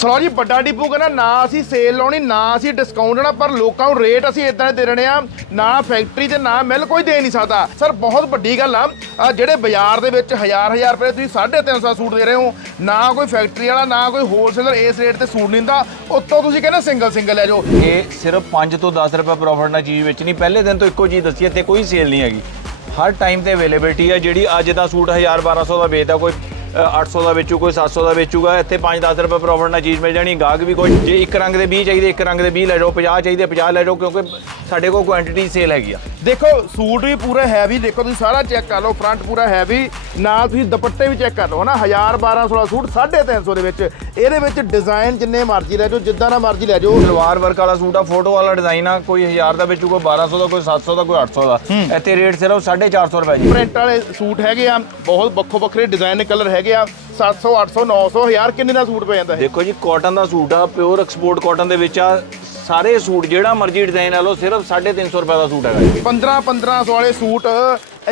Slow ਜੀ ਵੱਡਾ depot ਕਹਿੰਦਾ, ਨਾ ਅਸੀਂ ਸੇਲ ਲਾਉਣੀ, ਨਾ ਅਸੀਂ ਡਿਸਕਾਊਂਟ ਦੇਣਾ, ਪਰ ਲੋਕਾਂ ਨੂੰ ਰੇਟ ਅਸੀਂ ਇਦਾਂ ਦੇ ਰਹੇ ਆ। ਨਾ ਫੈਕਟਰੀ ਤੇ ਨਾ ਮਿਲ ਕੋਈ ਦੇ ਨਹੀਂ ਸਕਦਾ। ਸਰ, ਬਹੁਤ ਵੱਡੀ ਗੱਲ ਆ। ਜਿਹੜੇ ਬਾਜ਼ਾਰ ਦੇ ਵਿੱਚ ਹਜ਼ਾਰ ਹਜ਼ਾਰ ਰੁਪਏ ਤੁਸੀਂ 350 ਦਾ ਸੂਟ ਦੇ ਰਹੇ ਹੋ, ਨਾ ਕੋਈ ਫੈਕਟਰੀ ਵਾਲਾ, ਨਾ ਕੋਈ ਹੋਲਸੇਲਰ ਇਸ ਰੇਟ ਤੇ ਸੂਟ ਨਹੀਂ ਦਿੰਦਾ। ਉੱਤੋਂ ਤੁਸੀਂ ਕਹਿੰਦੇ ਸਿੰਗਲ ਸਿੰਗਲ ਲੈ ਜਾਓ। ਇਹ ਸਿਰਫ 5 ਤੋਂ 10 ਰੁਪਏ ਪ੍ਰੋਫਿਟ ਨਾਲ ਚੀਜ਼ ਵੇਚਣੀ। ਪਹਿਲੇ ਦਿਨ ਤੋਂ ਇੱਕੋ ਚੀਜ਼ ਦੱਸੀ ਇੱਥੇ ਕੋਈ ਸੇਲ ਨਹੀਂ ਹੈਗੀ। ਹਰ ਟਾਈਮ ਤੇ ਅਵੇਲੇਬਿਲਟੀ ਹੈ ਜਿਹੜੀ ਅੱਜ ਦਾ ਸੂਟ 1000 1200 ਦਾ ਵੇਚਦਾ, ਕੋਈ 800 ਦਾ ਵੇਚੂ ਕੋਈ 700 ਦਾ ਵੇਚੂਗਾ, ਇੱਥੇ 5-10 ਰੁਪਏ ਪ੍ਰੋਫਿਟ ਨਾਲ ਚੀਜ਼ ਮਿਲ ਜਾਣੀ, ਗਾਹਕ ਵੀ ਕੋਈ ਜੇ ਇੱਕ ਰੰਗ ਦੇ 20 ਚਾਹੀਦੇ, ਇੱਕ ਰੰਗ ਦੇ 20 ਲੈ ਜਾਓ 50 ਚਾਹੀਦੇ 50 ਲੈ ਜਾਓ, ਕਿਉਂਕਿ ਸਾਡੇ ਕੋਲ ਕੁਆਂਟੀਟੀ ਸੇਲ ਹੈਗੀ ਆ। ਦੇਖੋ ਸੂਟ ਵੀ ਪੂਰਾ ਹੈਵੀ ਦੇਖੋ ਤੁਸੀਂ ਸਾਰਾ ਚੈੱਕ ਕਰ ਲਓ ਫਰੰਟ ਪੂਰਾ ਹੈਵੀ ਨਾਲ ਤੁਸੀਂ ਦੁਪੱਟੇ ਵੀ ਚੈੱਕ ਕਰ ਲਓ ਹਨਾ? 1000 1200 ਦਾ ਸੂਟ 350 ਦੇ ਵਿੱਚ। ਇਹਦੇ ਵਿੱਚ ਡਿਜ਼ਾਈਨ ਜਿੰਨੇ ਮਰਜ਼ੀ ਲੈ ਜਾਓ ਜਿੱਦਾਂ ਦਾ ਮਰਜ਼ੀ ਲੈ ਜਾਓ। ਸਲਵਾਰ ਵਰਕ ਵਾਲਾ ਸੂਟ ਆ ਫੋਟੋ ਵਾਲਾ ਡਿਜ਼ਾਈਨ ਆ ਕੋਈ 1000 ਦਾ ਵੇਚੂ ਕੋਈ 1200 ਦਾ ਕੋਈ 700 ਦਾ ਕੋਈ 800 ਦਾ। ਇੱਥੇ ਰੇਟ ਸਿਰਫ 450 ਰੁਪਏ ਜੀ। ਪ੍ਰਿੰਟ ਵਾਲੇ ਸੂਟ ਹੈਗੇ ਆ ਬਹੁਤ ਵੱਖੋ ਵੱਖਰੇ ਡਿਜ਼ਾਈਨ ਦੇ ਕਲਰ ਹੈਗੇ ਆ 700 800 900 1000 ਕਿੰਨੇ ਦਾ ਸੂਟ ਪੈ ਜਾਂਦਾ ਹੈ ਦੇਖੋ ਜੀ ਕਾਟਨ ਦਾ ਸੂਟ ਆ ਪਿਓਰ ਐਕਸਪੋਰਟ ਕਾਟਨ ਦੇ ਵਿੱਚ ਆ ਸਾਰੇ ਸੂਟ ਜਿਹੜਾ ਮਰਜ਼ੀ ਡਿਜ਼ਾਈਨ ਆ ਲਓ, ਸਿਰਫ 350 ਰੁਪਏ ਦਾ ਸੂਟ ਹੈਗਾ ਜੀ। 15 1500 ਵਾਲੇ ਸੂਟ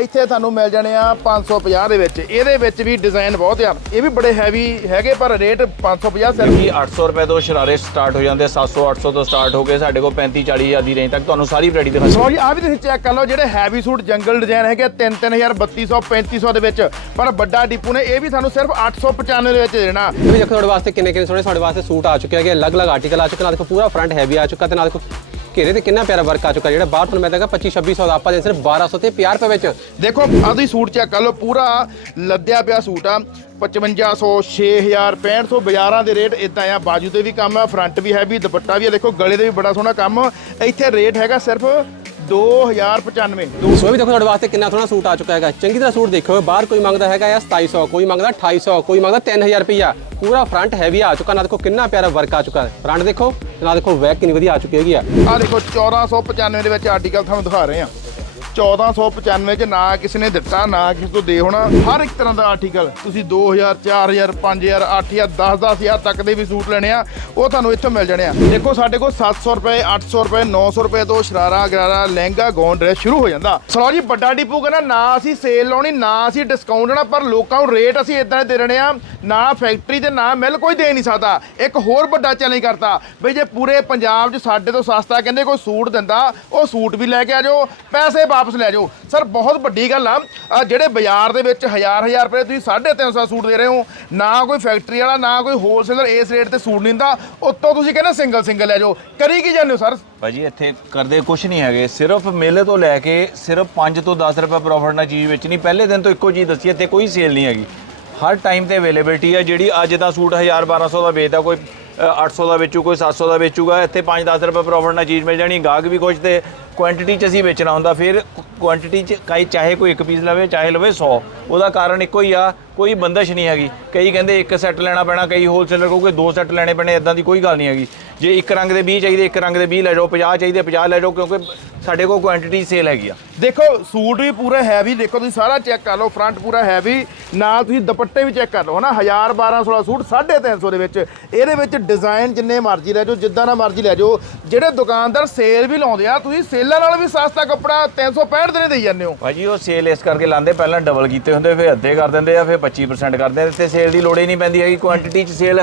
ਇੱਥੇ ਤੁਹਾਨੂੰ ਮਿਲ ਜਾਣੇ ਆ 550 ਦੇ ਵਿੱਚ। ਇਹਦੇ ਵਿੱਚ ਵੀ ਡਿਜ਼ਾਈਨ ਬਹੁਤ ਆ। ਇਹ ਵੀ ਬੜੇ ਹੈਵੀ ਹੈਗੇ ਪਰ ਰੇਟ 550 ਸਿਰਫ। ਕਿ 800 ਰੁਪਏ ਤੋਂ ਸ਼ਰਾਰੇ ਸਟਾਰਟ ਹੋ ਜਾਂਦੇ 700 800 ਤੋਂ ਸਟਾਰਟ ਹੋ ਕੇ ਸਾਡੇ ਕੋਲ 35 40 ਹਜ਼ਾਰ ਦੀ ਰੇਂਜ ਤੱਕ ਤੁਹਾਨੂੰ ਸਾਰੀ ਵੈਰਾਈਟੀ ਦਿਖਾ ਸੋ ਜੀ ਆ ਵੀ ਤੁਸੀਂ ਚੈੱਕ ਕਰ ਲਓ ਜਿਹੜੇ ਹੈਵੀ ਸੂਟ ਜੰਗਲ ਡਿਜ਼ਾਈਨ ਹੈਗੇ 3 3000 3200 3500 ਦੇ ਵਿੱਚ। ਪਰ ਵੱਡਾ ਡਿਪੂ ਨੇ ਇਹ ਵੀ ਸਾਨੂੰ ਸਿਰਫ 895 ਦੇ ਵਿੱਚ ਦੇਣਾ। ਇਹ ਵੀ ਦੇਖੋ ਤੁਹਾਡੇ ਵਾਸਤੇ ਕਿੰਨੇ ਕਿੰਨੇ ਸੋਹਣੇ ਸਾਡੇ ਵਾਸਤੇ ਸੂਟ ਆ ਚੁੱਕੇ ਹੈਗੇ ਅਲੱਗ-ਅਲੱਗ ਆਰਟੀਕਲ ਆ ਚੁੱਕੇ ਨਾਲ ਦੇਖੋ ਪੂਰਾ ਫਰੰਟ ਹੈਵੀ ਆ ਚੁੱਕਾ ਤੇ ਨਾਲ ਦੇਖੋ ਘੇਰੇ ਤੇ ਕਿੰਨਾ ਪਿਆਰਾ ਵਰਕ ਆ ਚੁੱਕਾ ਜਿਹੜਾ ਬਾਹਰ ਤੁਹਾਨੂੰ ਮੈਂ ਦੇਗਾ 25 2600 ਦਾ ਆਪਾਂ ਦੇ ਸਿਰਫ 1200 ਤੇ 50 ਰੁਪਏ ਵਿੱਚ। ਦੇਖੋ ਆ ਸੂਟ ਚੈੱਕ ਕਰ ਲਓ, ਪੂਰਾ ਲੱਦਿਆ ਪਿਆ ਸੂਟ ਆ। 5500 6000 6500 ਬਾਜ਼ਾਰਾਂ ਦੇ ਰੇਟ ਇਦਾਂ ਆ। ਬਾਜੂ ਤੇ ਵੀ ਕੰਮ ਆ, ਫਰੰਟ ਵੀ ਹੈ ਵੀ ਦੁਪੱਟਾ ਵੀ ਆ। ਦੇਖੋ, ਗਲੇ ਤੇ ਵੀ ਬੜਾ ਸੋਹਣਾ ਕੰਮ। ਇੱਥੇ ਰੇਟ ਹੈਗਾ ਸਿਰਫ 2095 ਸੋ ਇਹ ਵੀ ਦੇਖੋ ਤੁਹਾਡੇ ਵਾਸਤੇ ਕਿੰਨਾ ਸੋਹਣਾ ਸੂਟ ਆ ਚੁੱਕਾ ਹੈਗਾ। ਚੰਗੀ ਤਰ੍ਹਾਂ ਸੂਟ ਦੇਖੋ ਬਾਹਰ ਕੋਈ ਮੰਗਦਾ ਹੈਗਾ ਆ 2700 ਕੋਈ ਮੰਗਦਾ 2800 ਕੋਈ ਮੰਗਦਾ 3000 ਰੁਪਈਆ। ਪੂਰਾ ਫਰੰਟ ਹੈਵੀ ਆ ਚੁੱਕਾ ਨਾ ਦੇਖੋ ਕਿੰਨਾ ਪਿਆਰਾ ਵਰਕ ਆ ਚੁੱਕਾ। ਹੈ ਫਰੰਟ ਦੇਖੋ ਤੇ ਨਾਲ ਦੇਖੋ ਵੈਕ ਕਿੰਨੀ ਵਧੀਆ ਆ ਚੁੱਕੀ ਹੈਗੀ ਆ। ਆ ਦੇਖੋ 1495 ਦੇ ਵਿੱਚ ਆਰਟੀਕਲ ਤੁਹਾਨੂੰ ਦਿਖਾ ਰਹੇ ਆ 1495 ਚ ਨਾ ਕਿਸੇ ਨੇ ਦਿੱਤਾ, ਨਾ ਕਿਸੇ ਤੋਂ ਦੇ ਹੋਣਾ। ਹਰ ਇੱਕ ਤਰ੍ਹਾਂ ਦਾ ਆਰਟੀਕਲ ਤੁਸੀਂ 2000 4000 5000 8000 10 10000 ਤੱਕ ਦੇ ਵੀ ਸੂਟ ਲੈਣੇ ਆ, ਉਹ ਤੁਹਾਨੂੰ ਇੱਥੋਂ ਮਿਲ ਜਾਣੇ ਆ। ਦੇਖੋ, ਸਾਡੇ ਕੋਲ 700 ਰੁਪਏ 800 ਰੁਪਏ 900 ਰੁਪਏ ਤੋਂ ਸ਼ਰਾਰਾ, ਗਰਾਰਾ, ਲਹਿੰਗਾ ਗੌਨ ਡਰੈਸ ਸ਼ੁਰੂ ਹੋ ਜਾਂਦਾ। ਸਲੋ ਜੀ, ਵੱਡਾ ਡਿਪੂ ਕਹਿੰਦਾ, ਨਾ ਅਸੀਂ ਸੇਲ ਲਾਉਣੀ, ਨਾ ਅਸੀਂ ਡਿਸਕਾਊਂਟ ਦੇਣਾ, ਪਰ ਲੋਕਾਂ ਨੂੰ ਰੇਟ ਅਸੀਂ ਇਦਾਂ ਦੇ ਦੇਣੇ ਆ, ਨਾ ਫੈਕਟਰੀ ਤੇ ਨਾ ਮਿਲ ਕੋਈ ਦੇ ਨਹੀਂ ਸਕਦਾ। ਇੱਕ ਹੋਰ ਵੱਡਾ ਚੈਲੰਜ ਕਰਤਾ, ਬਈ ਜੇ ਪੂਰੇ ਪੰਜਾਬ 'ਚ ਸਾਡੇ ਤੋਂ ਸਸਤਾ ਕਹਿੰਦੇ ਕੋਈ ਸੂਟ ਦਿੰਦਾ, ਉਹ ਸੂਟ ਵੀ ਲੈ ਕੇ ਆ ਜਾਓ, ਪੈਸੇ ਵਾਪਸ ਵਾਪਸ ਲੈ ਜਾਓ। ਸਰ ਬਹੁਤ ਵੱਡੀ ਗੱਲ ਆ। ਆਹ ਜਿਹੜੇ ਬਾਜ਼ਾਰ ਦੇ ਵਿੱਚ ਹਜ਼ਾਰ ਹਜ਼ਾਰ ਰੁਪਏ ਤੁਸੀਂ 350 ਦਾ ਸੂਟ ਦੇ ਰਹੇ ਹੋ ਨਾ ਕੋਈ ਫੈਕਟਰੀ ਵਾਲਾ ਨਾ ਕੋਈ ਹੋਲਸੇਲਰ ਇਸ ਰੇਟ ਤੇ ਸੂਟ ਨਹੀਂ ਦਿੰਦਾ। ਉੱਤੋਂ ਤੁਸੀਂ ਕਹਿੰਦੇ ਸਿੰਗਲ ਸਿੰਗਲ ਲੈ ਜਾਓ। ਕਰੀ ਕੀ ਜਾਂਦੇ ਹੋ ਸਰ? ਭਾਜੀ ਇੱਥੇ ਕਰਦੇ ਕੁਝ ਨਹੀਂ ਹੈਗੇ। ਸਿਰਫ ਮੇਲੇ ਤੋਂ ਲੈ ਕੇ ਸਿਰਫ 5 ਤੋਂ 10 ਰੁਪਏ ਪ੍ਰੋਫਿਟ ਨਾਲ ਚੀਜ਼ ਵੇਚਣੀ। ਪਹਿਲੇ ਦਿਨ ਤੋਂ ਇੱਕੋ ਚੀਜ਼ ਦੱਸੀ ਇੱਥੇ ਕੋਈ ਸੇਲ ਨਹੀਂ ਹੈਗੀ। ਹਰ ਟਾਈਮ ਤੇ ਅਵੇਲੇਬਿਲਟੀ ਹੈ ਜਿਹੜੀ ਅੱਜ ਦਾ ਸੂਟ 1000 1200 ਦਾ ਵੇਚਦਾ ਕੋਈ ਅ, 800 ਦਾ ਵੇਚੂ ਕੋਈ 700 ਦਾ ਵੇਚੂਗਾ। ਇੱਥੇ 5-10 ਰੁਪਏ ਪ੍ਰੋਫਿਟ ਨਾਲ ਚੀਜ਼ ਮਿਲ ਜਾਣੀ। ਗਾਹਕ ਵੀ ਕੁਝ ਤੇ ਕੁਆਂਟੀਟੀ 'ਚ ਅਸੀਂ ਵੇਚਣਾ ਹੁੰਦਾ ਫਿਰ ਕੁਆਂਟੀਟੀ 'ਚ ਕਈ ਚਾਹੇ ਕੋਈ ਇੱਕ ਪੀਸ ਲਵੇ, ਚਾਹੇ ਲਵੇ 100 ਉਹਦਾ ਕਾਰਨ ਇੱਕੋ ਹੀ ਆ, ਕੋਈ ਬੰਦਸ਼ ਨਹੀਂ ਹੈਗੀ। ਕਈ ਕਹਿੰਦੇ ਇੱਕ ਸੈੱਟ ਲੈਣਾ ਪੈਣਾ, ਕਈ ਹੋਲਸੇਲਰ ਕਹੂਗੇ ਦੋ ਸੈੱਟ ਲੈਣੇ ਪੈਣੇ ਇਦਾਂ ਦੀ ਕੋਈ ਗੱਲ ਨਹੀਂ ਹੈਗੀ। ਜੇ ਇੱਕ ਰੰਗ ਦੇ 20 ਚਾਹੀਦੇ, ਇੱਕ ਰੰਗ ਦੇ 20 ਲੈ ਜਾਓ 50 ਚਾਹੀਦੇ 50 ਲੈ ਜਾਓ, ਕਿਉਂਕਿ ਸਾਡੇ ਕੋਲ ਕੁਆਂਟੀਟੀ ਸੇਲ ਹੈਗੀ ਆ। ਦੇਖੋ, ਸੂਟ ਵੀ ਪੂਰਾ ਹੈਵੀ ਦੇਖੋ ਤੁਸੀਂ ਸਾਰਾ ਚੈੱਕ ਕਰ ਲਓ ਫਰੰਟ ਪੂਰਾ ਹੈਵੀ ਨਾਲ ਤੁਸੀਂ ਦੁਪੱਟੇ ਵੀ ਚੈੱਕ ਕਰ ਲਓ, ਹਨਾ? 1000 1200 ਦਾ ਸੂਟ 350 ਦੇ ਵਿੱਚ। ਇਹਦੇ ਵਿੱਚ ਡਿਜ਼ਾਈਨ ਜਿੰਨੇ ਮਰਜ਼ੀ ਲੈ ਜਾਓ, ਜਿੱਦਾਂ ਦਾ ਮਰਜ਼ੀ ਲੈ ਜਾਓ। ਜਿਹੜੇ ਦੁਕਾਨਦਾਰ ਸੇਲ ਵੀ ਲਾਉਂਦੇ ਆ, ਤੁਸੀਂ ਸੇਲਾਂ ਨਾਲ ਵੀ ਸਸਤਾ ਕੱਪੜਾ 365 ਦਿਨੇ ਦੇਈ ਜਾਂਦੇ ਹੋ? ਭਾਜੀ ਉਹ ਸੇਲ ਇਸ ਕਰਕੇ ਲਾਉਂਦੇ ਪਹਿਲਾਂ ਡਬਲ ਕੀਤੇ ਹੁੰਦੇ ਫਿਰ ਅੱਧੇ ਕਰ ਦਿੰਦੇ ਆ ਫਿਰ 25% ਕਰ ਦਿੰਦੇ ਤੇ ਸੇਲ ਦੀ ਲੋੜ ਹੀ ਨਹੀਂ ਪੈਂਦੀ ਹੈਗੀ। ਕੁਆਂਟੀਟੀ 'ਚ ਸੇਲ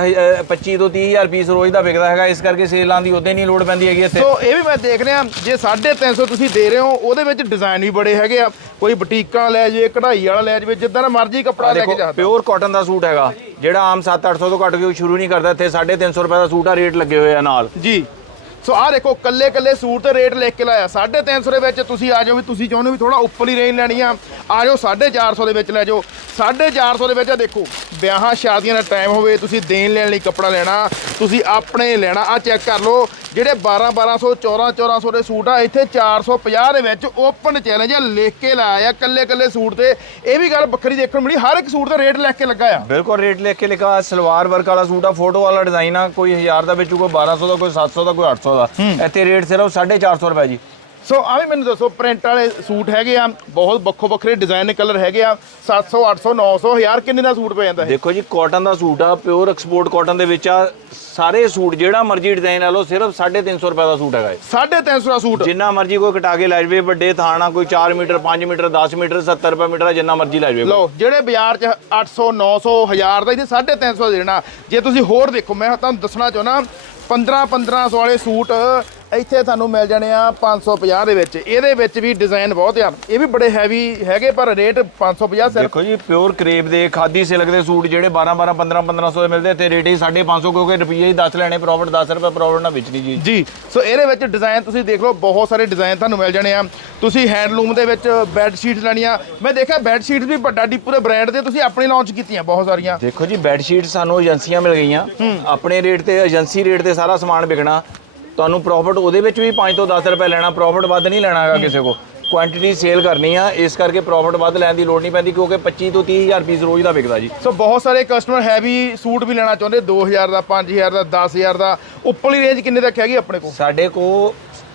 25 ਤੋਂ 30000 ਪੀਸ ਰੋਜ਼ ਦਾ ਵਿਕਦਾ ਹੈਗਾ ਇਸ ਕਰਕੇ ਸੇਲ ਲਾਉਣ ਦੀ ਉਹਦੇ ਨਹੀਂ ਲੋੜ ਪੈਂਦੀ ਹੈਗੀ ਇੱਥੇ। ਸੋ ਇਹ ਵੀ ਮੈਂ ਦੇਖ ਰਿਹਾ ਜੇ 350 ਤੁਸੀਂ ਦੇ ਰਹੇ ਹੋ ਉਹਦੇ ਵਿੱਚ ਡਿਜ਼ਾਈਨ ਵੀ ਬੜੇ ਹੈਗੇ ਆ। ਕੋਈ ਬੁਟੀਕਾਂ ਲੈ ਜਾਵੇ ਕਢਾਈ ਵਾਲਾ ਲੈ ਜਾਵੇ ਜਿੱਦਾਂ ਦਾ ਮਰਜ਼ੀ ਕੱਪੜਾ ਲੈ ਕੇ ਜਾ ਪਿਓਰ ਕਾਟਨ ਦਾ ਸੂਟ ਹੈਗਾ ਜਿਹੜਾ ਆਮ 7-800 ਤੋਂ ਘੱਟ ਕੇ ਸ਼ੁਰੂ ਨਹੀਂ ਕਰਦਾ ਇੱਥੇ 350 ਰੁਪਏ ਦਾ ਸੂਟ ਆ ਰੇਟ ਲੱਗੇ ਹੋਏ ਆ ਨਾਲ। ਜੀ। ਸੋ ਆਹ ਦੇਖੋ, ਕੱਲੇ ਕੱਲੇ ਸੂਟ ਤੇ ਰੇਟ ਲਿਖ ਕੇ ਲਾਇਆ। 350 ਦੇ ਵਿੱਚ ਤੁਸੀਂ ਆ ਜਾਓ ਵੀ, ਤੁਸੀਂ ਚਾਹੁੰਦੇ ਹੋ ਵੀ ਥੋੜਾ ਉੱਪਰਲੀ ਰੇਂਜ ਲੈਣੀ ਆ ਆ ਜਾਓ 450 ਦੇ ਵਿੱਚ ਲੈ ਜਾਓ। 450 ਦੇ ਵਿੱਚ ਆ ਦੇਖੋ ਵਿਆਹਾਂ ਸ਼ਾਦੀਆਂ ਦਾ ਟਾਈਮ ਹੋਵੇ ਤੁਸੀਂ ਦੇਣ ਲੈਣ ਲਈ ਕੱਪੜਾ ਲੈਣਾ ਤੁਸੀਂ ਆਪਣੇ ਲੈਣਾ ਆ ਚੈੱਕ ਕਰ ਲਓ ਜਿਹੜੇ 12 1200 14 1400 ਦੇ ਸੂਟ ਆ ਇੱਥੇ 450 ਦੇ ਵਿੱਚ ਓਪਨ ਚੈਲੰਜ ਆ ਲਿਖ ਕੇ ਲਾਇਆ ਆ ਕੱਲੇ ਕੱਲੇ ਸੂਟ ਤੇ। ਇਹ ਵੀ ਗੱਲ ਵੱਖਰੀ ਦੇਖਣ ਨੂੰ ਮਿਲੀ ਹਰ ਇੱਕ ਸੂਟ ਤੇ ਰੇਟ ਲਿਖ ਕੇ ਲੱਗਾ ਆ। ਬਿਲਕੁਲ ਰੇਟ ਲਿਖ ਕੇ ਲਿਖਾ ਸਲਵਾਰ ਵਰਕ ਵਾਲਾ ਸੂਟ ਆ ਫੋਟੋ ਵਾਲਾ ਡਿਜ਼ਾਈਨ ਆ ਕੋਈ 1000 ਦਾ ਵੇਚੂ ਕੋਈ 1200 ਦਾ ਕੋਈ 700 ਦਾ ਕੋਈ 800 ਦਾ। ਇੱਥੇ ਰੇਟ ਸਿਰਫ 450 ਰੁਪਏ ਜੀ। ਸੋ ਆ ਵੀ ਮੈਨੂੰ ਦੱਸੋ ਪ੍ਰਿੰਟ ਵਾਲੇ ਸੂਟ ਹੈਗੇ ਆ ਬਹੁਤ ਵੱਖੋ ਵੱਖਰੇ ਡਿਜ਼ਾਈਨ ਕਲਰ ਹੈਗੇ ਆ 700 800 900 1000 ਕਿੰਨੇ ਦਾ ਸੂਟ ਪੈ ਜਾਂਦਾ ਹੈ ਦੇਖੋ ਜੀ ਕਾਟਨ ਦਾ ਸੂਟ ਆ ਪਿਓਰ ਐਕਸਪੋਰਟ ਕਾਟਨ ਦੇ ਵਿੱਚ ਆ ਸਾਰੇ ਸੂਟ ਜਿਹੜਾ ਮਰਜ਼ੀ ਡਿਜ਼ਾਈਨ ਆ ਲਓ ਸਿਰਫ 350 ਰੁਪਏ ਦਾ ਸੂਟ ਹੈਗਾ ਇਹ। 350 ਦਾ ਸੂਟ? ਜਿੰਨਾ ਮਰਜ਼ੀ ਕੋਈ ਕਟਾ ਕੇ ਲੈ ਜਾਵੇ ਵੱਡੇ ਥਾਣਾ ਕੋਈ 4 ਮੀਟਰ 5 ਮੀਟਰ 10 ਮੀਟਰ 70 ਰੁਪਏ ਮੀਟਰ ਆ, ਜਿੰਨਾ ਮਰਜ਼ੀ ਲੈ ਜਾਵੇ। ਲਓ ਜਿਹੜੇ ਬਾਜ਼ਾਰ 'ਚ 800 900 1000 ਦਾ ਇਹਦੇ 350 ਦੇਣਾ। ਜੇ ਤੁਸੀਂ ਹੋਰ ਦੇਖੋ ਮੈਂ ਤੁਹਾਨੂੰ ਦੱਸਣਾ ਚਾਹੁੰਦਾ 15 1500 ਵਾਲੇ ਸੂਟ ਇੱਥੇ ਤੁਹਾਨੂੰ ਮਿਲ ਜਾਣੇ ਆ 550 ਦੇ ਵਿੱਚ। ਇਹਦੇ ਵਿੱਚ ਵੀ ਡਿਜ਼ਾਈਨ ਬਹੁਤ ਆ। ਇਹ ਵੀ ਬੜੇ ਹੈਵੀ ਹੈਗੇ ਪਰ ਰੇਟ 550 ਸਿਰਫ। ਦੇਖੋ ਜੀ ਪਿਓਰ ਕਰੇਪ ਦੇ ਖਾਦੀ ਸਿਲਕ ਦੇ ਸੂਟ ਜਿਹੜੇ 12 12 15 1500 ਦੇ ਮਿਲਦੇ ਤੇ ਰੇਟ ਹੀ 550 ਕਿਉਂਕਿ ਰੁਪਈਏ ਹੀ 10 ਲੈਣੇ ਪ੍ਰੋਫਿਟ 10 ਰੁਪਏ ਪ੍ਰੋਫਿਟ ਨਾਲ ਵੇਚਣੀ ਜੀ। ਜੀ ਸੋ ਇਹਦੇ ਵਿੱਚ ਡਿਜ਼ਾਈਨ ਤੁਸੀਂ ਦੇਖ ਲਓ ਬਹੁਤ ਸਾਰੇ ਡਿਜ਼ਾਈਨ ਤੁਹਾਨੂੰ ਮਿਲ ਜਾਣੇ ਆ। ਤੁਸੀਂ ਹੈਂਡਲੂਮ ਦੇ ਵਿੱਚ ਬੈੱਡ ਸ਼ੀਟਸ ਲੈਣੀਆਂ। ਮੈਂ ਦੇਖਿਆ ਬੈੱਡ ਸ਼ੀਟਸ ਵੀ ਵੱਡਾ ਡੀ ਪੂਰੇ ਬ੍ਰਾਂਡ ਦੇ ਤੁਸੀਂ ਆਪਣੇ ਲਾਂਚ ਕੀਤੀਆਂ ਬਹੁਤ ਸਾਰੀਆਂ। ਦੇਖੋ ਜੀ ਬੈੱਡ ਸ਼ੀਟ ਸਾਨੂੰ ਏਜੰਸੀਆਂ ਮਿਲ ਗਈਆਂ। ਆਪਣੇ ਰੇਟ ਤੇ ਏਜੰਸੀ ਰੇਟ ਤੇ ਸਾਰਾ ਸਮਾਨ ਵਿਕਣਾ। ਤੁਹਾਨੂੰ ਪ੍ਰੋਫਿਟ ਉਹਦੇ ਵਿੱਚ ਵੀ 5 ਤੋਂ 10 ਰੁਪਏ ਲੈਣਾ ਪ੍ਰੋਫਿਟ ਵੱਧ ਨਹੀਂ ਲੈਣਾ ਹੈਗਾ ਕਿਸੇ ਕੋ ਕੁਆਂਟੀਟੀ ਸੇਲ ਕਰਨੀ ਆ ਇਸ ਕਰਕੇ ਪ੍ਰੋਫਿਟ ਵੱਧ ਲੈਣ ਦੀ ਲੋੜ ਨਹੀਂ ਪੈਂਦੀ ਕਿਉਂਕਿ 25 ਤੋਂ 30000 ਪੀਸ ਰੋਜ਼ ਦਾ ਵਿਕਦਾ ਜੀ। ਸੋ ਬਹੁਤ ਸਾਰੇ ਕਸਟਮਰ ਹੈਵੀ ਸੂਟ ਵੀ ਲੈਣਾ ਚਾਹੁੰਦੇ 2000 ਦਾ 5000 ਦਾ 10000 ਦਾ। ਉੱਪਰਲੀ ਰੇਂਜ ਕਿੰਨੇ ਤੱਕ ਹੈਗੀ ਆਪਣੇ ਕੋਲ? ਸਾਡੇ ਕੋ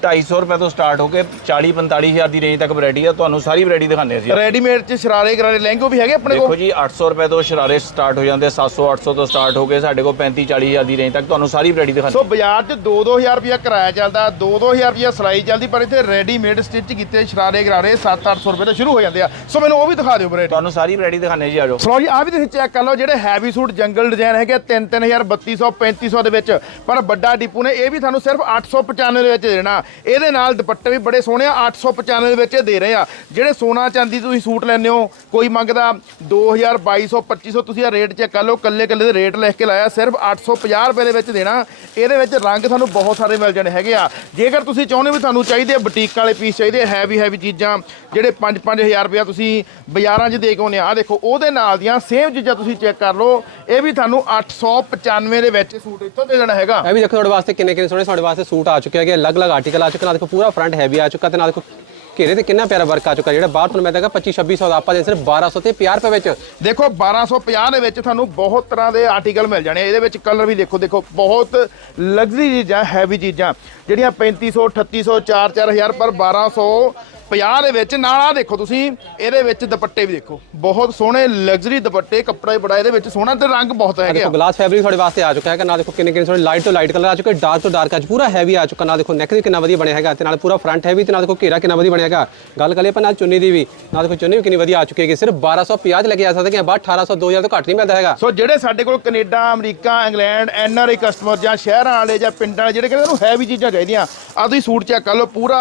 250 ਰੁਪਏ ਤੋਂ ਸਟਾਰਟ ਹੋ ਕੇ 40 45000 ਦੀ ਰੇਂਜ ਤੱਕ ਵੈਰਾਈਟੀ ਆ। ਤੁਹਾਨੂੰ ਸਾਰੀ ਵੈਰਾਈਟੀ ਦਿਖਾਉਂਦੇ ਅਸੀਂ। ਰੈਡੀਮੇਡ ਚ ਸ਼ਰਾਰੇ ਗਰਾਰੇ ਲਹਿੰਗੇ ਵੀ ਹੈਗੇ ਆਪਣੇ ਦੇਖੋ ਕੋਲ ਜੀ 800 ਰੁਪਏ ਤੋਂ ਸ਼ਰਾਰੇ ਸਟਾਰਟ ਹੋ ਜਾਂਦੇ 700 800 ਤੋਂ ਸਟਾਰਟ ਹੋ ਕੇ ਸਾਡੇ ਕੋਲ 35 40000 ਦੀ ਰੇਂਜ ਤੱਕ ਤੁਹਾਨੂੰ ਸਾਰੀ ਵੈਰਾਈਟੀ ਦਿਖਾਉਂਦੇ ਸੋ ਬਾਜ਼ਾਰ 'ਚ 2-2000 ਰੁਪਇਆ ਕਿਰਾਇਆ ਚੱਲਦਾ 2-2000 ਰੁਪਇਆ ਸਿਲਾਈ ਚੱਲਦੀ ਪਰ ਇੱਥੇ ਰੈਡੀਮੇਡ ਸਟਿਚ ਕੀਤੇ ਸ਼ਰਾਰੇ ਗਰਾਰੇ 7-800 ਰੁਪਏ ਤੋਂ ਸ਼ੁਰੂ ਹੋ ਜਾਂਦੇ ਆ। ਸੋ ਮੈਨੂੰ ਉਹ ਵੀ ਦਿਖਾ ਦਿਓ ਵੈਰਾਈਟੀ ਤੁਹਾਨੂੰ ਸਾਰੀ ਵੈਰਾਈਟੀ ਦਿਖਾਉਂਦੇ ਜੀ ਆਜੋ ਸੋ ਜੀ ਆ ਵੀ ਤੁਸੀਂ ਚੈੱਕ ਕਰ ਲਓ ਜਿਹੜੇ ਹੈਵੀ ਸੂਟ ਜੰਗਲ ਡਿਜ਼ਾਈਨ ਹੈਗੇ 3-3000 3200 3500 ਦੇ ਵਿੱਚ। ਪਰ ਵੱਡਾ ਡਿਪੂ ਨੇ ਇਹ ਵੀ ਤੁਹਾਨੂੰ ਸਿਰਫ 895 ਦੇ ਵਿੱਚ ਦੇਣਾ। ਇਹਦੇ ਨਾਲ ਦੁਪੱਟੇ ਵੀ ਬੜੇ ਸੋਹਣੇ ਆ 895 ਦੇ ਵਿੱਚ ਇਹ ਦੇ ਰਹੇ ਆ। ਜਿਹੜੇ ਸੋਨਾ ਚਾਂਦੀ ਤੁਸੀਂ ਸੂਟ ਲੈਂਦੇ ਹੋ, ਕੋਈ ਮੰਗਦਾ 2000 2200 2500 ਤੁਸੀਂ ਆ ਰੇਟ ਚੈੱਕ ਕਰ ਲਓ ਕੱਲੇ ਕੱਲੇ ਦੇ ਰੇਟ ਲਿਖ ਕੇ ਲਾਇਆ, ਸਿਰਫ 850 ਰੁਪਏ ਦੇ ਵਿੱਚ ਦੇਣਾ। ਇਹਦੇ ਵਿੱਚ ਰੰਗ ਤੁਹਾਨੂੰ ਬਹੁਤ ਸਾਰੇ ਮਿਲ ਜਾਣੇ ਹੈਗੇ ਆ। ਜੇਕਰ ਤੁਸੀਂ ਚਾਹੁੰਦੇ ਹੋ ਵੀ ਤੁਹਾਨੂੰ ਚਾਹੀਦੇ ਆ ਬੁਟੀਕ ਵਾਲੇ ਪੀਸ ਚਾਹੀਦੇ ਹੈਵੀ ਹੈਵੀ ਚੀਜ਼ਾਂ, ਜਿਹੜੇ 5-5000 ਰੁਪਇਆ ਤੁਸੀਂ ਬਾਜ਼ਾਰਾਂ 'ਚ ਦੇ ਕੇ ਆਉਂਦੇ ਆ, ਆਹ ਦੇਖੋ, ਉਹਦੇ ਨਾਲ ਦੀਆਂ ਸੇਮ ਚੀਜ਼ਾਂ ਤੁਸੀਂ ਚੈੱਕ ਕਰ ਲਓ, ਇਹ ਵੀ ਤੁਹਾਨੂੰ 895 ਦੇ ਵਿੱਚ ਸੂਟ ਇੱਥੋਂ ਦੇ ਦੇਣਾ ਹੈਗਾ। ਇਹ ਵੀ ਦੇਖੋ, ਤੁਹਾਡੇ ਵਾਸਤੇ ਕਿੰਨੇ ਕਿੰਨੇ ਸੋਹਣੇ, ਤੁਹਾਡੇ ਵਾਸਤੇ ਸੂਟ ਆ ਚੁੱਕੇ ਹੈਗੇ, ਅਲੱਗ-ਅਲੱਗ ਆਰਟੀਕਲ ਆ ਚੁੱਕੇ ਨਾਲ ਦੇਖੋ ਪੂਰਾ ਫਰੰਟ ਹੈਵੀ ਆ ਚੁੱਕਾ ਤੇ ਨਾਲ ਦੇਖੋ ਘੇਰੇ ਤੇ ਕਿੰਨਾ ਪਿਆਰਾ ਵਰਕ ਆ ਚੁੱਕਾ ਜਿਹੜਾ ਬਾਹਰ ਤੁਹਾਨੂੰ ਮੈਂ ਦੱਸਾਂਗਾ 25 2600 ਦਾ ਆਪਾਂ ਦੇ ਸਿਰਫ 1200 ਤੇ 50 ਰੁਪਏ ਵਿੱਚ। ਦੇਖੋ 1250 ਦੇ ਵਿੱਚ ਤੁਹਾਨੂੰ ਬਹੁਤ ਤਰ੍ਹਾਂ ਦੇ ਆਰਟੀਕਲ ਮਿਲ ਜਾਣੇ ਇਹਦੇ ਵਿੱਚ ਕਲਰ ਵੀ ਦੇਖੋ ਦੇਖੋ, ਬਹੁਤ ਲਗਜ਼ਰੀ ਚੀਜ਼ਾਂ ਹੈਵੀ ਚੀਜ਼ਾਂ। ਜਿਹੜੀਆਂ 3500 3800 4-4000 ਪਰ 1200 50 ਦੇ ਵਿੱਚ ਨਾਲ ਆ ਦੇਖੋ ਤੁਸੀਂ ਇਹਦੇ ਵਿੱਚ ਦੁਪੱਟੇ ਵੀ ਦੇਖੋ। ਬਹੁਤ ਸੋਹਣੇ ਲਗਜ਼ਰੀ ਦੁਪੱਟੇ ਕੱਪੜਾ ਵੀ ਬੜਾ ਇਹਦੇ ਵਿੱਚ ਸੋਹਣਾ ਤੇ ਰੰਗ ਬਹੁਤ ਹੈਗੇ ਆ। ਗਲਾਸ ਫੈਬਰਿਕ ਤੁਹਾਡੇ ਵਾਸਤੇ ਆ ਚੁੱਕਾ ਹੈਗਾ ਨਾਲ ਦੇਖੋ ਕਿੰਨੇ ਕਿੰਨੇ ਸੋਹਣੇ ਲਾਈਟ ਤੋਂ ਲਾਈਟ ਕਲਰ ਆ ਚੁੱਕੇ ਡਾਰਕ ਤੋਂ ਡਾਰਕ ਅੱਜ ਪੂਰਾ ਹੈਵੀ ਆ ਚੁੱਕਾ ਨਾਲ ਦੇਖੋ ਨੈਕ ਵੀ ਕਿੰਨਾ ਵਧੀਆ ਬਣਿਆ ਹੈਗਾ ਤੇ ਨਾਲ ਪੂਰਾ ਫਰੰਟ ਹੈਵੀ ਤੇ ਨਾਲ ਦੇਖੋ ਘੇਰਾ ਕਿੰਨਾ ਵਧੀਆ ਬਣਿਆ ਹੈਗਾ। ਗੱਲ ਕਰੀਏ ਆਪਾਂ ਨਾਲ ਚੁੰਨੀ ਦੀ ਵੀ ਨਾਲ ਦੇਖੋ ਚੁੰਨੀ ਵੀ ਕਿੰਨੀ ਵਧੀਆ ਆ ਚੁੱਕੀ ਹੈਗੀ ਸਿਰਫ 1250 ਚ ਲੈ ਕੇ ਆ ਸਕਦੇ ਕਿ ਬਾਹਰ 1800 2000 ਤੋਂ ਘੱਟ ਨਹੀਂ ਮਿਲਦਾ ਹੈਗਾ। ਸੋ ਜਿਹੜੇ ਸਾਡੇ ਕੋਲ Canada America England NRI customer ਜਾਂ ਸ਼ਹਿਰਾਂ ਵਾਲੇ ਜਾਂ ਪਿੰਡਾਂ ਵਾਲੇ ਜਿਹੜੇ ਕਹਿੰਦੇ ਨੂੰ ਹੈਵੀ ਚੀਜ਼ਾਂ ਚਾਹੀਦੀਆਂ ਆ ਤੁਸੀਂ ਸੂਟ ਚੈੱਕ ਕਰ ਲਓ ਪੂਰਾ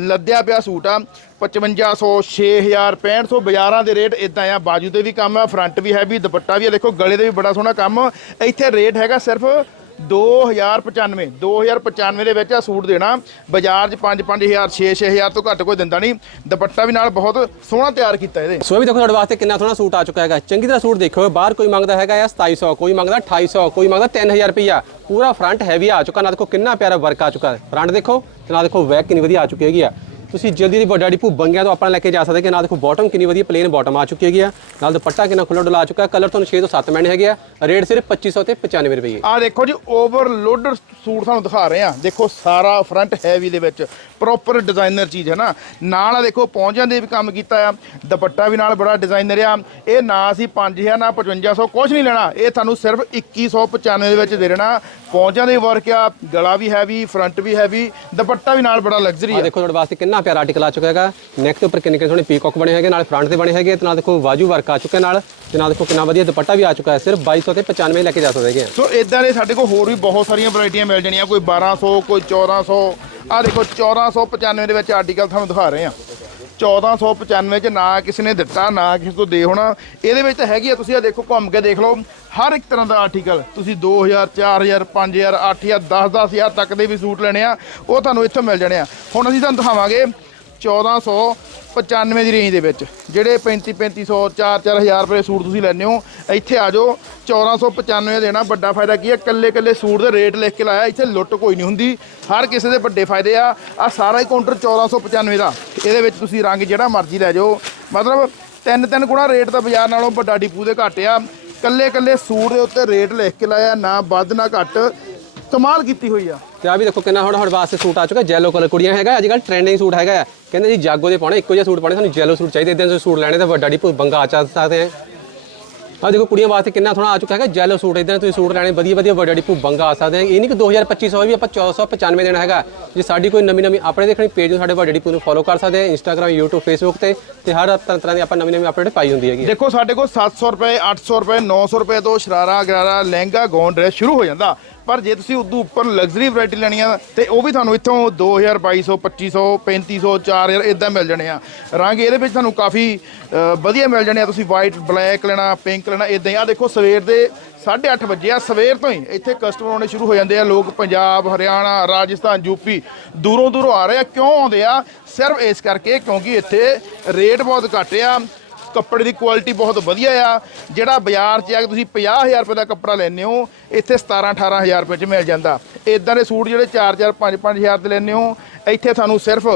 ਲੱਦਿਆ ਪਿਆ ਸੂਟ ਆ 5500 6000 6500 ਬਾਜ਼ਾਰਾਂ ਦੇ ਰੇਟ ਇਦਾਂ ਆ। ਬਾਜੂ ਤੇ ਵੀ ਕੰਮ ਆ, ਫਰੰਟ ਵੀ ਹੈਵੀ, ਦੁਪੱਟਾ ਵੀ ਆ। ਦੇਖੋ, ਗਲੇ ਦੇ ਵੀ ਬੜਾ ਸੋਹਣਾ ਕੰਮ। ਇੱਥੇ ਰੇਟ ਹੈਗਾ ਸਿਰਫ 2095 2095 ਦੇ ਵਿੱਚ ਆ ਸੂਟ ਦੇਣਾ। ਬਾਜ਼ਾਰ 'ਚ 5 5000 6 6000 ਤੋਂ ਘੱਟ ਕੋਈ ਦਿੰਦਾ ਨਹੀਂ। ਦੁਪੱਟਾ ਵੀ ਨਾਲ ਬਹੁਤ ਸੋਹਣਾ ਤਿਆਰ ਕੀਤਾ ਇਹਦੇ। ਸੋ ਇਹ ਵੀ ਦੇਖੋ, ਤੁਹਾਡੇ ਵਾਸਤੇ ਕਿੰਨਾ ਸੋਹਣਾ ਸੂਟ ਆ ਚੁੱਕਾ ਹੈਗਾ। ਚੰਗੀ ਤਰ੍ਹਾਂ ਸੂਟ ਦੇਖੋ ਬਾਹਰ ਕੋਈ ਮੰਗਦਾ ਹੈਗਾ ਆ 2700 ਕੋਈ ਮੰਗਦਾ 2800 ਕੋਈ ਮੰਗਦਾ 3000 ਰੁਪਈਆ। ਪੂਰਾ ਫਰੰਟ ਹੈਵੀ ਆ ਚੁੱਕਾ। ਨਾ ਦੇਖੋ, ਕਿੰਨਾ ਪਿਆਰਾ ਵਰਕ ਆ ਚੁੱਕਾ। ਫਰੰਟ ਦੇਖੋ, ਤੇ ਨਾ ਦੇਖੋ, ਵੈਕ ਕਿੰਨੀ ਵਧੀਆ ਆ ਚੁੱਕੀ ਹੈਗੀ ਆ। ਤੁਸੀਂ ਜਲਦੀ ਦੀ ਵੱਡਾ ਡਿਪੂ ਬੰਗਿਆਂ ਤੋਂ ਆਪਣਾ ਲੈ ਕੇ ਜਾ ਸਕਦੇ ਕਿ ਨਾਲ ਦੇਖੋ ਬਾਟਮ ਕਿੰਨੀ ਵਧੀਆ ਪਲੇਨ ਬਾਟਮ ਆ ਚੁੱਕੀ ਹੈਗੀ ਆ। ਨਾਲ ਦੁਪੱਟਾ ਕਿੰਨਾ ਖੁੱਲਾ ਡੁਲਾ ਚੁੱਕਾ ਕਲਰ ਤੁਹਾਨੂੰ 6 ਤੋਂ 7 ਮੈਨੇ ਹੈਗੇ ਆ। ਰੇਟ ਸਿਰਫ 2500 ਤੇ 95 ਰੁਪਏ। ਆ ਦੇਖੋ ਜੀ ਓਵਰਲੋਡ ਸੂਟ ਤੁਹਾਨੂੰ ਦਿਖਾ ਰਹੇ ਆ ਦੇਖੋ ਸਾਰਾ ਫਰੰਟ ਹੈਵੀ ਦੇ ਵਿੱਚ। ਪ੍ਰੋਪਰ ਡਿਜ਼ਾਈਨਰ ਚੀਜ਼ ਹੈ ਨਾ। ਨਾਲ ਆ ਦੇਖੋ ਪੌਂਚਾਂ ਦੇ ਵੀ ਕੰਮ ਕੀਤਾ ਆ। ਦੁਪੱਟਾ ਵੀ ਨਾਲ ਬੜਾ ਡਿਜ਼ਾਈਨਰ ਆ। ਇਹ ਨਾ ਅਸੀਂ 5000 ਨਾ 5500 ਕੁਝ ਨਹੀਂ ਲੈਣਾ। ਇਹ ਤੁਹਾਨੂੰ ਸਿਰਫ 2195 ਦੇ ਵਿੱਚ ਦੇ ਦੇਣਾ। ਪੌਂਚਾਂ ਦੇ ਵਰਕ ਆ ਗਲਾ ਵੀ ਹੈਵੀ ਫਰੰਟ ਵੀ ਹੈਵੀ ਦੁਪੱਟਾ ਵੀ ਨਾਲ ਬੜਾ ਲਗਜ਼ਰੀ ਆ ਦੇਖੋ ਤੁਹਾਡੇ ਵਾਸਤੇ ਕਿੰਨਾ ਪਿਆਰਾ ਆਰਟੀਕਲ ਆ ਚੁੱਕਾ ਹੈਗਾ। ਨੈਕ ਦੇ ਉੱਪਰ ਕਿੰਨੇ ਕਿੰਨੇ ਸੋਹਣੇ ਪੀਕੌਕ ਬਣੇ ਹੈਗੇ ਨਾਲ ਫਰੰਟ ਦੇ ਬਣੇ ਹੈਗੇ ਤੇ ਨਾਲ ਦੇਖੋ ਵਾਜੂ ਵਰਕ ਆ ਚੁੱਕਾ ਨਾਲ ਤੇ ਨਾਲ ਦੇਖੋ ਕਿੰਨਾ ਵਧੀਆ ਦੁਪੱਟਾ ਵੀ ਆ ਚੁੱਕਾ ਹੈ। ਸਿਰਫ 2200 ਤੇ 95 ਲੈ ਕੇ ਜਾ ਸਕਦੇ ਹੈਗੇ ਸੋ ਇਦਾਂ ਦੇ ਸਾਡੇ ਕੋਲ ਹੋਰ ਵੀ ਬਹੁਤ ਸਾਰੀਆਂ ਵੈਰਾਈਟੀਆਂ ਮਿਲ ਜਾਣੀਆਂ। ਕੋਈ 1200 ਕੋਈ 1400 ਆ ਦੇਖੋ 1495 ਦੇ ਵਿੱਚ ਆਰਟੀਕਲ ਤੁਹਾਨੂੰ ਦਿਖਾ ਰਹੇ ਆ 1495 ਚ ਨਾ ਕਿਸੇ ਨੇ ਦਿੱਤਾ, ਨਾ ਕਿਸੇ ਤੋਂ ਦੇ ਹੋਣਾ। ਇਹਦੇ ਵਿੱਚ ਤਾਂ ਹੈਗੀ ਆ, ਤੁਸੀਂ ਆ ਦੇਖੋ, ਘੁੰਮ ਕੇ ਦੇਖ ਲਓ। ਹਰ ਇੱਕ ਤਰ੍ਹਾਂ ਦਾ ਆਰਟੀਕਲ ਤੁਸੀਂ 2000 4000 5000 8000 10 10000 ਤੱਕ ਦੇ ਵੀ ਸੂਟ ਲੈਣੇ ਆ। ਉਹ ਤੁਹਾਨੂੰ ਇੱਥੋਂ ਮਿਲ ਜਾਣੇ ਆ। ਹੁਣ ਅਸੀਂ ਤੁਹਾਨੂੰ ਦਿਖਾਵਾਂਗੇ 1495 ਦੀ ਰੇਂਜ ਦੇ ਵਿੱਚ, ਜਿਹੜੇ 35 3500 4 4000 ਰੁਪਏ ਸੂਟ ਤੁਸੀਂ ਲੈਣੇ ਹੋ, ਇੱਥੇ ਆ ਜਾਓ 1495 ਦੇਣਾ, ਵੱਡਾ ਫਾਇਦਾ ਕੀ ਹੈ? ਕੱਲੇ ਕੱਲੇ ਸੂਟ ਦੇ ਰੇਟ ਲਿਖ ਕੇ ਲਾਇਆ, ਇੱਥੇ ਲੁੱਟ ਕੋਈ ਨਹੀਂ ਹੁੰਦੀ, ਹਰ ਕਿਸੇ ਦੇ ਵੱਡੇ ਫਾਇਦੇ ਆ ਆ ਸਾਰਾ ਹੀ ਕਾਊਂਟਰ 1495 ਦਾ, ਇਹਦੇ ਵਿੱਚ ਤੁਸੀਂ ਰੰਗ ਜਿਹੜਾ ਮਰਜ਼ੀ ਲੈ ਜਾਓ, ਮਤਲਬ ਤਿੰਨ ਤਿੰਨ ਗੁਣਾ ਰੇਟ ਤਾਂ ਬਾਜ਼ਾਰ ਨਾਲੋਂ ਵੱਡਾ ਡਿਪੂ ਦੇ ਘੱਟ ਆ ਕੱਲੇ ਕੱਲੇ ਸੂਟ ਦੇ ਉੱਤੇ ਰੇਟ ਲਿਖ ਕੇ ਲਾਇਆ, ਨਾ ਵੱਧ, ਨਾ ਘੱਟ, ਕਮਾਲ ਕੀਤੀ ਹੋਈ ਆ। ਤੇ ਆ ਵੀ ਦੇਖੋ ਕਿੰਨਾ ਹੁਣ ਹੁਣ ਵਾਸਤੇ ਸੂਟ ਆ ਚੁੱਕਾ ਜੈਲੋ ਕਲਰ ਕੁੜੀਆਂ ਹੈਗਾ, ਅੱਜ ਕੱਲ ਟ੍ਰੈਂਡਿੰਗ ਸੂਟ ਹੈਗਾ ਕਹਿੰਦੇ ਜੀ ਜਾਗੋ ਦੇ ਪਾਉਣੇ, ਇੱਕੋ ਜਿਹਾ ਸੂਟ ਪਾਉਣੇ, ਸਾਨੂੰ ਜੈਲੋ ਸੂਟ ਚਾਹੀਦੇ, ਇਦਾਂ ਦੇ ਸੂਟ ਲੈਣੇ ਤਾਂ ਵੱਡਾ ਡੀ ਬੰਗਾ ਆ ਚਾ ਸਕਦੇ ਆ। ਆ ਦੇਖੋ ਕੁੜੀਆਂ ਵਾਸਤੇ ਕਿੰਨਾ ਥੋੜਾ ਆ ਚੁੱਕਾ ਹੈਗਾ ਜੈਲੋ ਸੂਟ ਇਦਾਂ ਤੁਸੀਂ ਸੂਟ ਲੈਣੇ, ਵਧੀਆ ਵਧੀਆ ਵੱਡਾ ਡੀ ਬੰਗਾ ਆ ਸਕਦੇ ਆ। ਇਹ ਨਹੀਂ ਕਿ 2250 ਵੀ ਆਪਾਂ 1495 ਦੇਣਾ ਹੈਗਾ। ਜੇ ਸਾਡੀ ਕੋਈ ਨਵੀਂ ਨਵੀਂ ਆਪਣੇ ਦੇਖਣੀ ਪੇਜ ਨੂੰ ਸਾਡੇ ਵੱਡੇ ਡੀ ਨੂੰ ਫੋਲੋ ਕਰ ਸਕਦੇ ਆ ਇੰਸਟਾਗ੍ਰam YouTube, Facebook ਤੇ ਤੇ ਹਰ ਤਰ੍ਹਾਂ ਤਰ੍ਹਾਂ ਦੀ ਆਪਾਂ ਨਵੀਂ ਨਵੀਂ ਅਪਡੇਟ ਪਾਈ ਹੁੰਦੀ ਹੈਗੀ ਦੇਖੋ, ਸਾਡੇ ਕੋਲ 700 ਰੁਪਏ 800 ਰੁਪਏ 900 ਰੁਪਏ ਤੋਂ ਸ਼ਰਾਰਾ, ਗਰਾਰਾ, ਲਹਿੰਗਾ ਗੌਨ ਡਰੈਸ ਸ਼ੁਰੂ ਹੋ ਜਾਂਦਾ। ਪਰ ਜੇ ਤੁਸੀਂ ਉਦੋਂ ਉੱਪਰ ਲਗਜ਼ਰੀ ਵੈਰਾਈਟੀ ਲੈਣੀ ਆ, ਤੇ ਉਹ ਵੀ ਤੁਹਾਨੂੰ ਇੱਥੋਂ 2000 2200 2500 3500 4000 ਇਦਾਂ ਮਿਲ ਜਾਣੇ ਆ। ਰੰਗ ਇਹਦੇ ਵਿੱਚ ਤੁਹਾਨੂੰ ਕਾਫੀ ਵਧੀਆ ਮਿਲ ਜਾਣੇ ਆ। ਤੁਸੀਂ ਵਾਈਟ ਬਲੈਕ ਲੈਣਾ ਪਿੰਕ ਲੈਣਾ ਇਦਾਂ ਹੀ। ਆ ਦੇਖੋ ਸਵੇਰ ਦੇ 8:30 ਵਜੇ ਆ, ਸਵੇਰ ਤੋਂ ਹੀ ਇੱਥੇ ਕਸਟਮਰ ਆਉਣੇ ਸ਼ੁਰੂ ਹੋ ਜਾਂਦੇ ਆ। ਲੋਕ ਪੰਜਾਬ, ਹਰਿਆਣਾ, ਰਾਜਸਥਾਨ ਯੂਪੀ ਦੂਰੋਂ ਦੂਰੋਂ ਆ ਰਹੇ ਆ। ਕਿਉਂ ਆਉਂਦੇ ਆ? ਸਿਰਫ ਇਸ ਕਰਕੇ ਕਿਉਂਕਿ ਇੱਥੇ ਰੇਟ ਬਹੁਤ ਘੱਟ ਆ। ਕੱਪੜੇ ਦੀ ਕੁਆਲਿਟੀ ਬਹੁਤ ਵਧੀਆ ਆ। ਜਿਹੜਾ ਬਾਜ਼ਾਰ 'ਚ ਆ ਕੇ ਤੁਸੀਂ 50000 ਰੁਪਏ ਦਾ ਕੱਪੜਾ ਲੈਂਦੇ ਹੋ, ਇੱਥੇ 17 18000 ਰੁਪਏ 'ਚ ਮਿਲ ਜਾਂਦਾ। ਇਦਾਂ ਦੇ ਸੂਟ ਜਿਹੜੇ 4 4 5 5000 ਦੇ ਲੈਂਦੇ ਹੋ, ਇੱਥੇ ਤੁਹਾਨੂੰ ਸਿਰਫ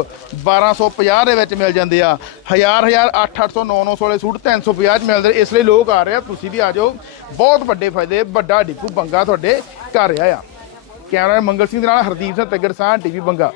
1250 ਦੇ ਵਿੱਚ ਮਿਲ ਜਾਂਦੇ ਆ। 1000 1000 8 800 9 900 ਵਾਲੇ ਸੂਟ 350 'ਚ ਮਿਲਦੇ ਇਸ ਲਈ ਲੋਕ ਆ ਰਹੇ ਆ, ਤੁਸੀਂ ਵੀ ਆ ਜਾਓ। ਬਹੁਤ ਵੱਡੇ ਫਾਇਦੇ, ਵੱਡਾ ਡਿਪੂ ਬੰਗਾ ਤੁਹਾਡੇ ਘਰ ਆ ਕੈਮਰਾ ਮੰਗਲ ਸਿੰਘ ਦੇ ਨਾਲ ਹਰਦੀਪ ਸਿੰਘ ਤੱਗੜ ਸਾਹ ਟੀਵੀ ਬੰਗਾ।